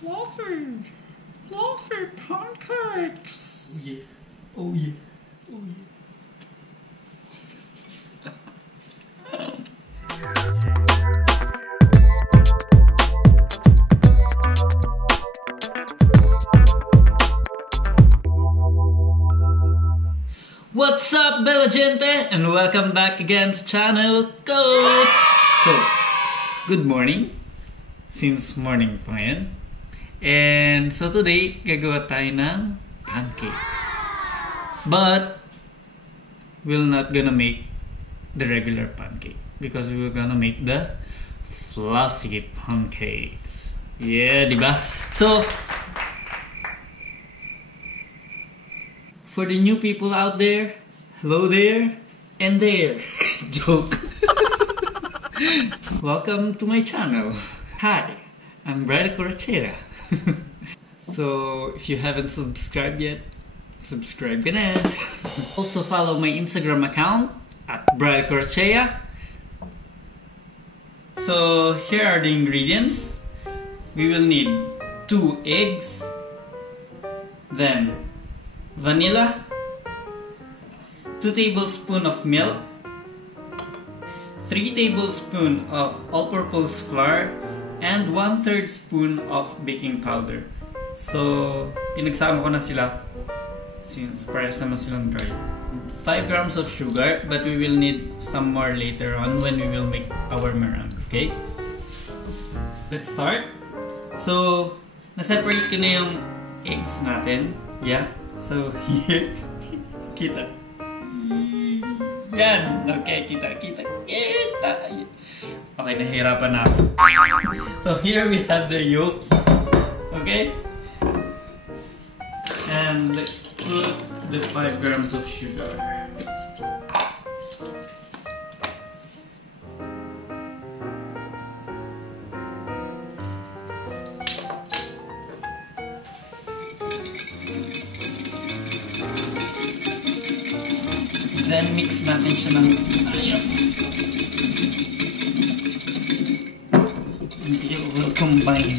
Fluffy! Fluffy pancakes! Yeah. Oh yeah. Oh yeah. What's up, Bella Gente? And welcome back again to channel Go! So, good morning. Since morning pa ngayon. And so today, gagawa tayo ng pancakes. But, we're not gonna make the regular pancake. Because we're gonna make the fluffy pancakes. Yeah, diba? So, for the new people out there, hello there, and there. Joke. Welcome to my channel. Hi, I'm Brad Corachera. So, if you haven't subscribed yet, subscribe ka na. Also follow my Instagram account at Brad Corachera. So, here are the ingredients. We will need 2 eggs, then vanilla, 2 tablespoons of milk, 3 tablespoons of all-purpose flour, and 1/3 spoon of baking powder. So, pinagsama ko na sila since parehas naman silang dry. 5 grams of sugar, but we will need some more later on when we will make our meringue, okay? Let's start. So, na-separate ko na yung eggs natin. Yeah. So, here, kita. Yan. Okay, kita. Okay, nahihirapan na ako. So, here we have the yolks. Okay? And let's put the 5 grams of sugar. Then mix natin siya ng ayos. Until we'll combine.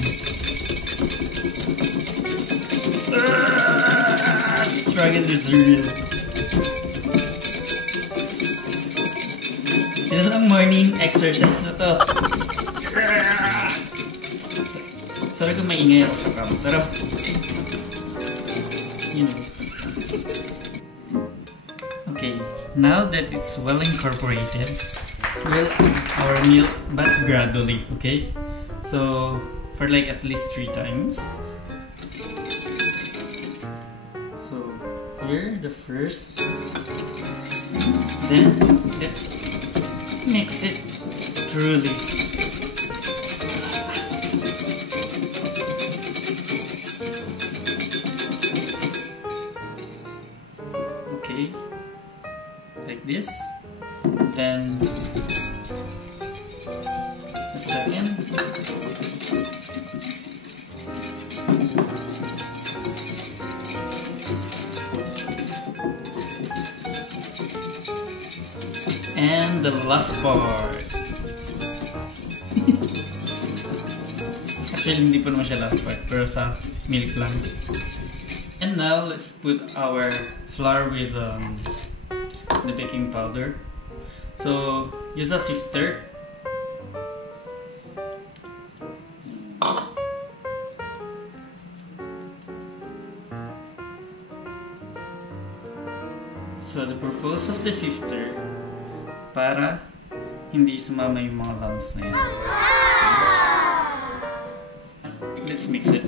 Struggle is real. Ito ang morning exercise na to. Sorry kung maingay ako sa cam, pero you know. Okay, now that it's well incorporated, we'll add our milk, but gradually, okay? So, for like at least 3 times. So, here, the first. Then, let's mix it truly. Okay. Like this, then the second, and the last part. Actually, hindi pa naman siya last part, pero sa milk lang. And now, let's put our flour with the baking powder. So, use a sifter. So, the purpose of the sifter, para hindi sumama yung mga lumps na yun. Let's mix it.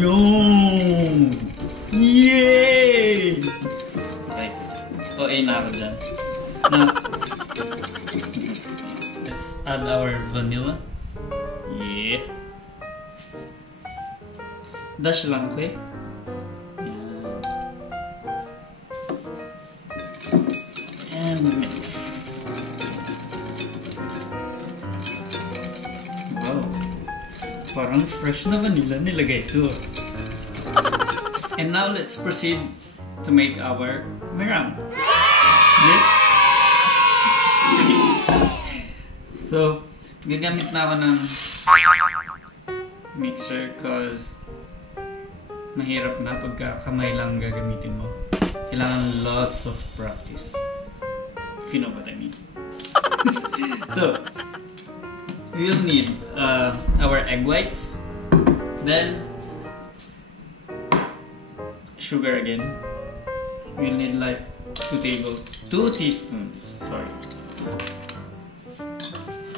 Yum! Yay! Okay. OA na ako dyan. Now, let's add our vanilla. Yeah. Dash lang, okay? Yan. And mix. Wow. Parang fresh na vanilla nilagay ito. And now let's proceed to make our meringue. Okay? So, gagamit na ako ng mixer cause mahirap na pagka kamay lang gagamitin mo. Kailangan lots of practice. If you know what I mean. So, we will need our egg whites, then sugar again. We'll need like 2 teaspoons. Sorry.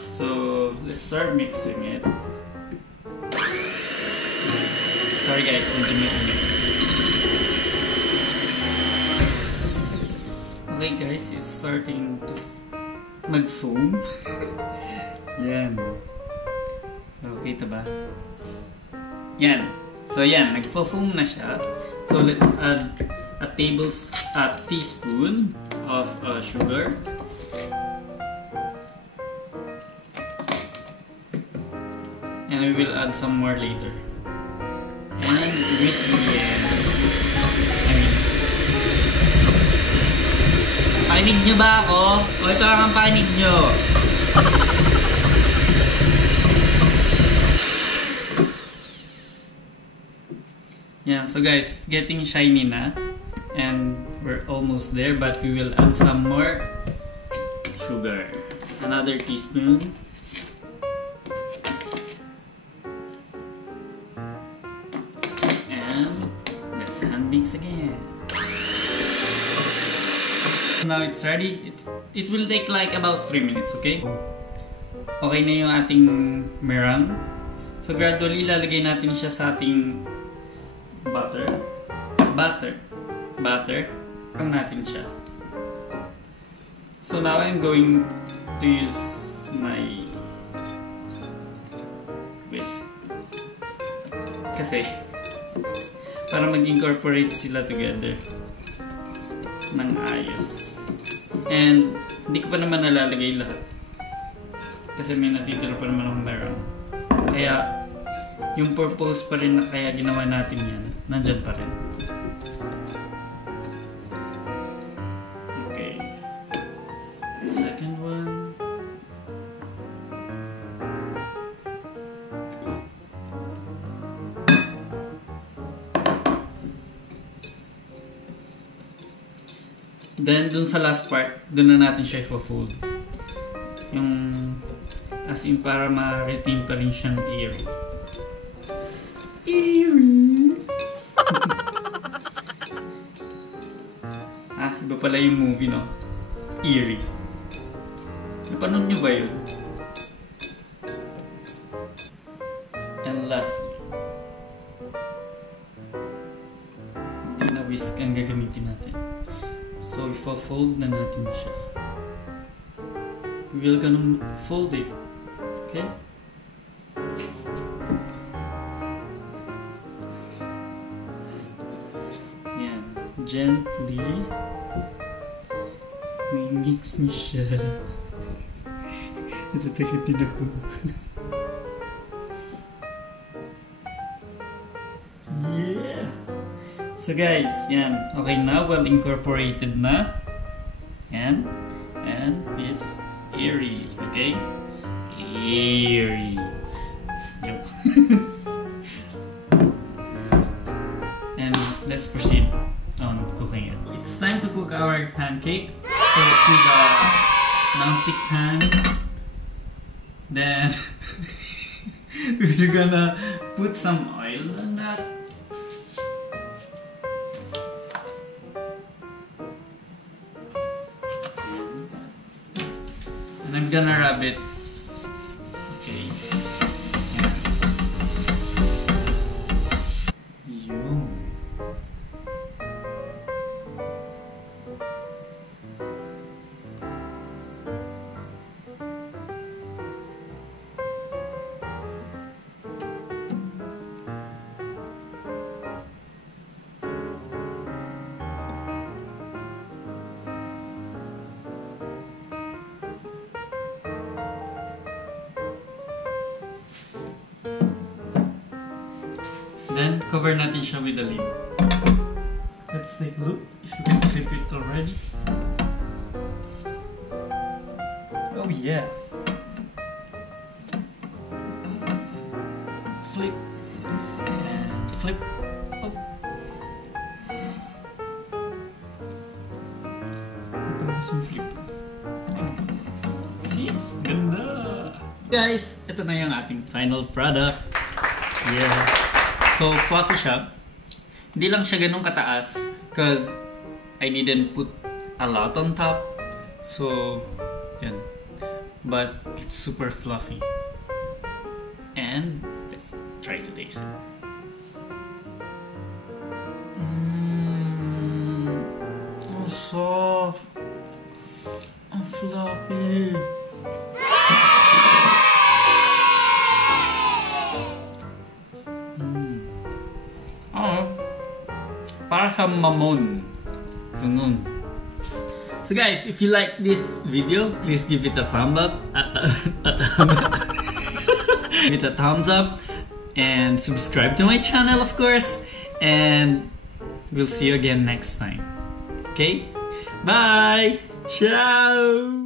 So let's start mixing it. Sorry guys, okay guys, it's starting to mag-foam. Yan. Okay, ito ba? Yan. So yan, nag-foam na siya. So let's add a teaspoon of sugar. And we will add some more later. And whisk again. Pakinig nyo ba ako? O ito lang ang pakinig nyo? Yeah, so guys, getting shiny na. And we're almost there, but we will add some more sugar. Another teaspoon. And let's hand mix again. Now it's ready. It will take like about 3 minutes, okay? Okay na yung ating meringue. So gradually lalagay natin siya sa ating butter lang natin siya. So now I'm going to use my whisk kasi para mag-incorporate sila together ng ayos. And hindi ko pa naman nalalagay lahat kasi may natitira pa naman akong meringue. Kaya yung purpose pa rin na kaya ginawa natin yan, nandyan pa rin. Okay. Second one. Then, dun sa last part, dun na natin siya i-fold. Yung, as in, para ma-retain pa rin siyang airy. Iba pala yung movie, no? Eerie. Napanood nyo ba yun? And lastly, hindi na whisk ang gagamitin natin. So, ifa-fold na natin siya. We will gonna fold it. Okay? Yan. Gently. May mix niya siya. Natatakot din ako. Yeah! So guys, yan. Okay na. Well incorporated na. Yan. And it's airy. Okay? Airy. Joke. And let's proceed on cooking it. It's time to cook our pancake. So let's use a non-stick pan. Then we're gonna put some oil on that. And I'm gonna rub it. Okay. Yum. Then, cover natin siya with a lid. take a look if you can flip it already. Oh yeah. Flip. Flip. Oh. Some flip. See? Ganda! Guys, ito na yung ating final product. Yeah. So, fluffy siya. Hindi lang siya ganun kataas because I didn't put a lot on top. So, yan. But it's super fluffy. And let's try to taste it. So soft. And fluffy. Para siyang mamon. Ganun. So guys, if you like this video, please give it a thumbs up. Give it a thumbs up. And subscribe to my channel, of course. And we'll see you again next time. Okay? Bye! Ciao!